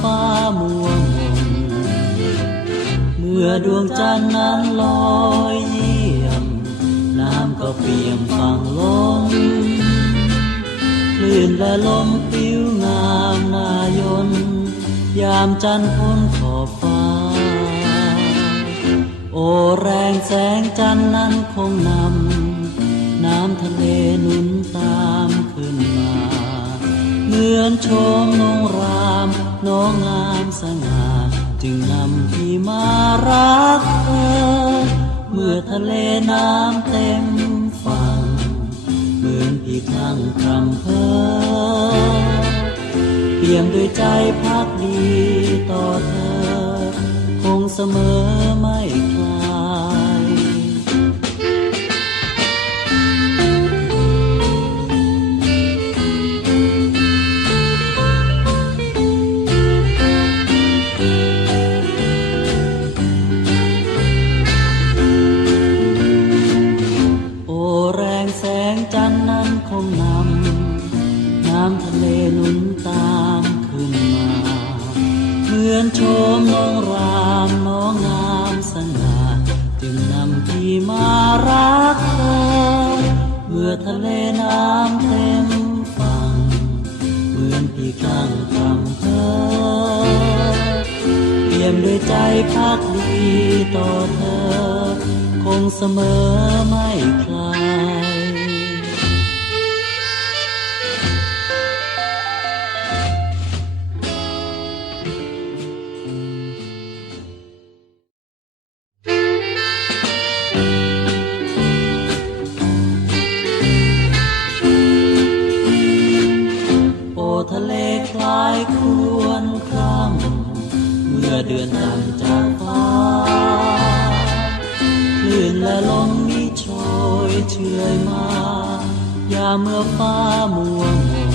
ฟ้ามัวมนเมื่อดวงจันทร์นั้นลอยเยี่ยม น้ำก็เปี่ยมฝั่งลงคลื่นและลมปิ้วงามนายน ยามจันทร์พ้นขอบฟ้า โอแรงแสงจันทร์นั้นคงนำ น้ำทะเลหนุนตามขึ้นมา เหมือนชมนง น้องงามสง่าจึงนำพี่มารักเธอ เมื่อทะเลน้ำเต็มฝั่งเหมือนพี่คลั่งครำเพ้อเปี่ยมด้วยใจพักดีต่อเธอ คงเสมอไม่คลา ที่มารักเธอเมื่อทะเลน้ำเต็มฝั่งเหมือนพี่ข้างคำเธอเปี่ยมด้วยใจพักดีต่อเธอ คงเสมอไม่คลาย เชื่อยมา ยามเมื่อฟ้ามัวมน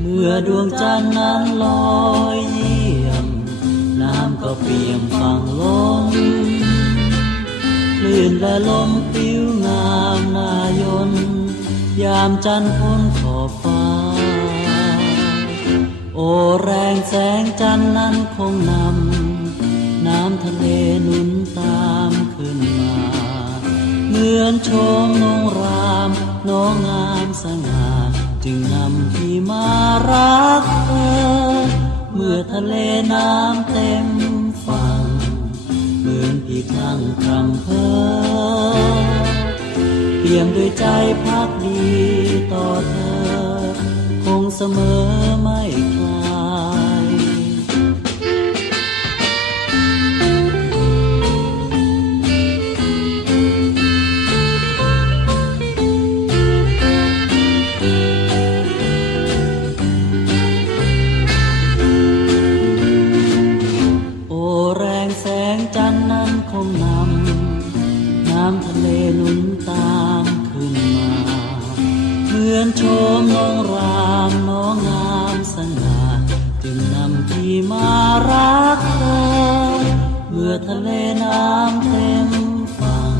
เมื่อดวงจันทร์นั้นลอยเยี่ยม น้ำก็เปี่ยมฝั่งลงคลื่นและลมปิ้วงามนายน ยามจันทร์พ้นขอบฟ้า โอแรงแสงจันทร์นั้นคงนำน้ำทะเลนุนตา มือนชมนองรามน้องงามสง่าจึงนำพี่มารักเธอ เมื่อทะเลน้ำเต็มฝั่งเหมือนพี่คลั่งครำเพอเปี่ยมด้วยใจพักดีต่อเธอ คงเสมอไม่คลาะเลน้ำเต็มฝั่ง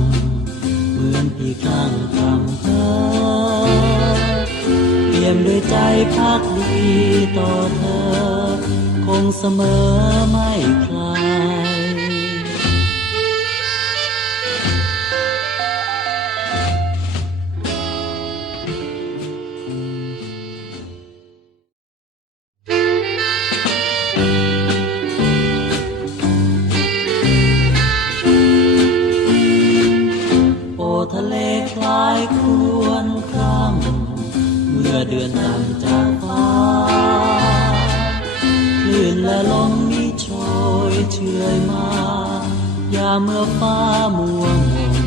เหมือนพี่กลางคำเธอเปี่ยมด้วยใจพักดีต่อเธอ คงเสมอไม่คลา เมื่อเดือนต่ำจากฟ้าคลื่นและลมมีโชยเชื่อยมา ยามเมื่อฟ้ามัวมน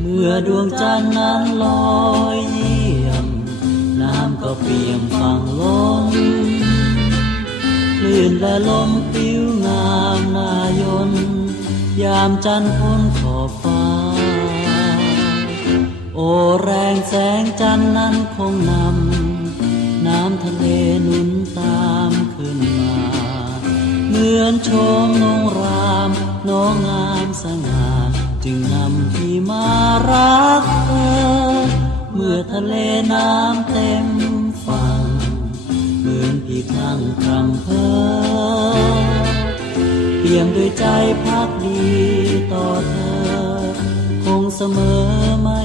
เมื่อดวงจันทร์นั้นลอยเยี่ยม น้ำก็เปี่ยมฝั่งลงคลื่นและลมปิ้วงามนายน ยามจันทร์พ้นขอบฟ้า โอแรงแสงจันทร์นั้นคงนำน้ำทะเลนุนตามขึ้นมา เหมือนชมนงรามน้องงามสง่าจึงนำพี่มารักเธอเมื่อทะเลน้ำเต็มฝั่งเหมือนพี่คลั่งครำเพอเปี่ยมด้วยใจพักดีต่อเธอ คงเสมอไม่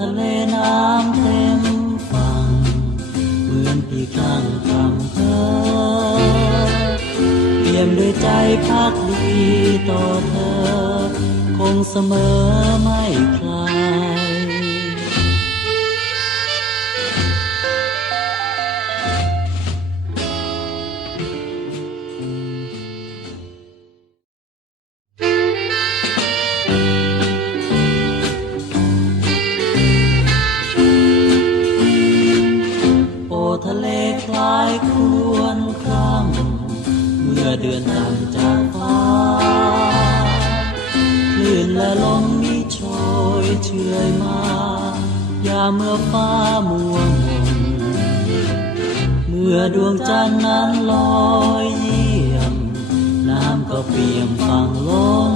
ทะเลน้ำเต็มฝั่งเหมือนพี่คลั่งคำเธอเปี่ยมด้วยใจพักดีต่อเธอ คงเสมอไม่คลาย เชื่อยมาย่าเมื่อฟ้ามัวมนเมื่อดวงจันทร์นั้นลอยเยี่ยม น้ำก็เปี่ยมฝั่งลง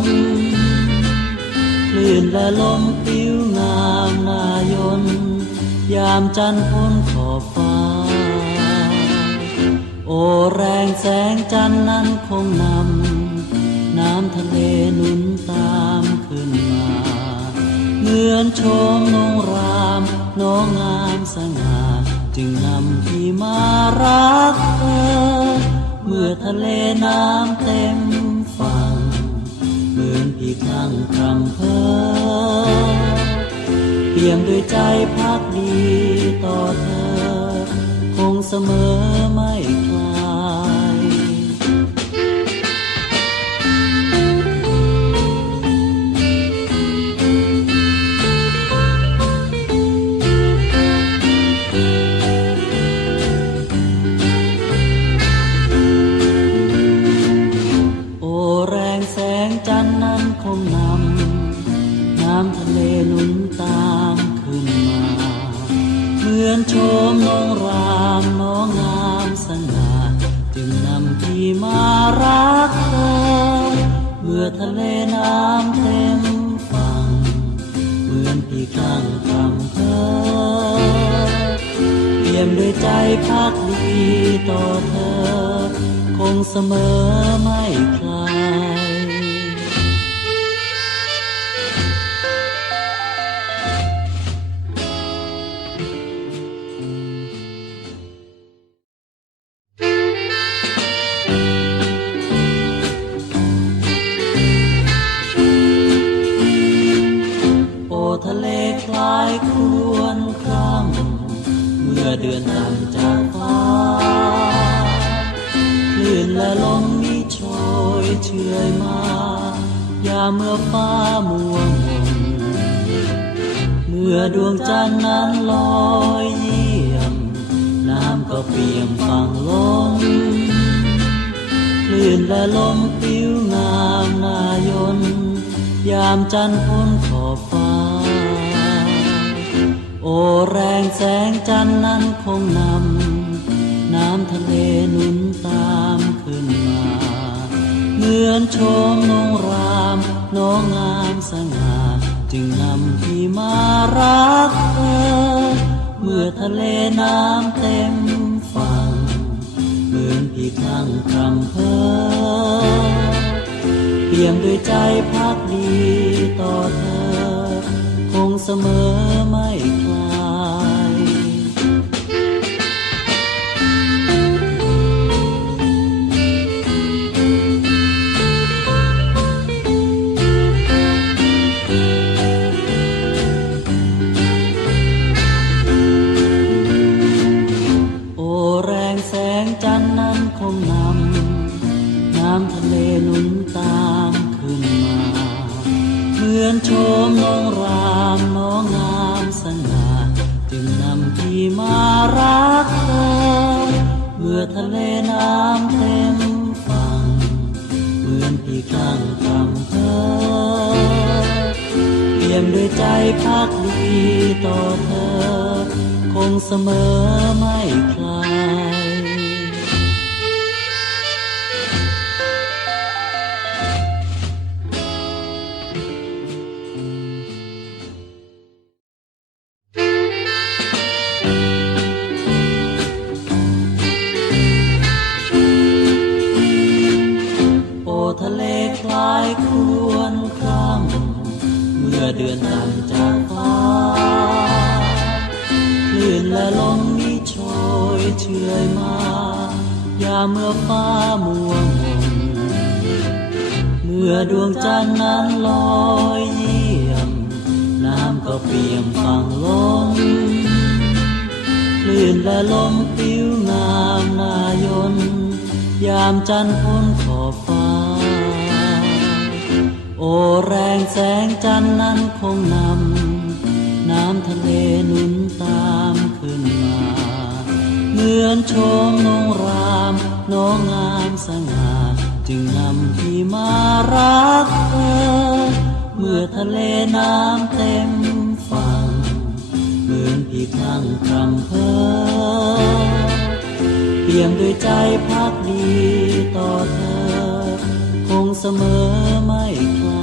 คลื่นและลมปิ้วงามนายน ยามจันทร์พ้นขอบฟ้า โอแรงแสงจันทร์นั้นคงนำน้ำทะเลหนุนตามขึ้นมา มือนชมน้องรามน้องงามสง่าจึงนำพี่มารักเธอ เมื่อทะเลน้ำเต็มฝั่งเหมือนพี่คลั่งครำเพอเปี่ยมด้วยใจพักดีต่อเธอ คงเสมอไม่คลา นั้นคงนำน้ำทะเลหนุนตามขึ้นมา เหมือนโชมน้องรามน้องงามสง่าจึงนำพี่มารักเธอเมื่อทะเลน้ำเต็มฝั่งเหมือนพี่คลั่งคำเพอเปี่ยมด้วยใจพักดีต่อเธอ คงเสมอไม่คลาย และลมมีโชยเชื่อยมาย่าเมื่อฟ้ามัวมนเมื่อดวงจันทร์นั้นลอยเยี่ยม น้ำก็เปี่ยมฝั่งลงคลื่นและลมปิ้วงามนายน ยามจันทร์พ้นขอบฟ้า โอแรงแสงจันทร์นั้นคงนำน้ำทะเลนุนตาม ขึ้นมา เหมือนชมน้องรามน้องงามสง่าจึงนำพี่มารักเธอ เมื่อทะเลน้ำเต็มฝั่งเหมือนพี่คลั่งคำเพอเปี่ยมด้วยใจพักดีต่อเธอ คงเสมอ เมื่อทะเลน้ำเต็มฝั่งเหมือนพี่กลางคำเธอเปี่ยมด้วยใจพักดีต่อเธอ คงเสมอไม่คลาย โชยเชื่อยมาอย่าเมื่อฟ้ามัวมนเมื่อดวงจันทร์นั้นลอยเยี่ยม น้ำก็เปี่ยมฝั่งลงคลื่นและลมปิ้วงามนายน ยามจันทร์พ้นขอบฟ้า โอแรงแสงจันทร์นั้นคงนำน้ำทะเลนุนตา มือนชมน้องรามน้องงามสง่าจึงนำพี่มารักเธอ เมื่อทะเลน้ำเต็มฝั่งเหมือนพี่คลั่งคำเพ้อเปี่ยมด้วยใจพักดีต่อเธอ คงเสมอไม่คลา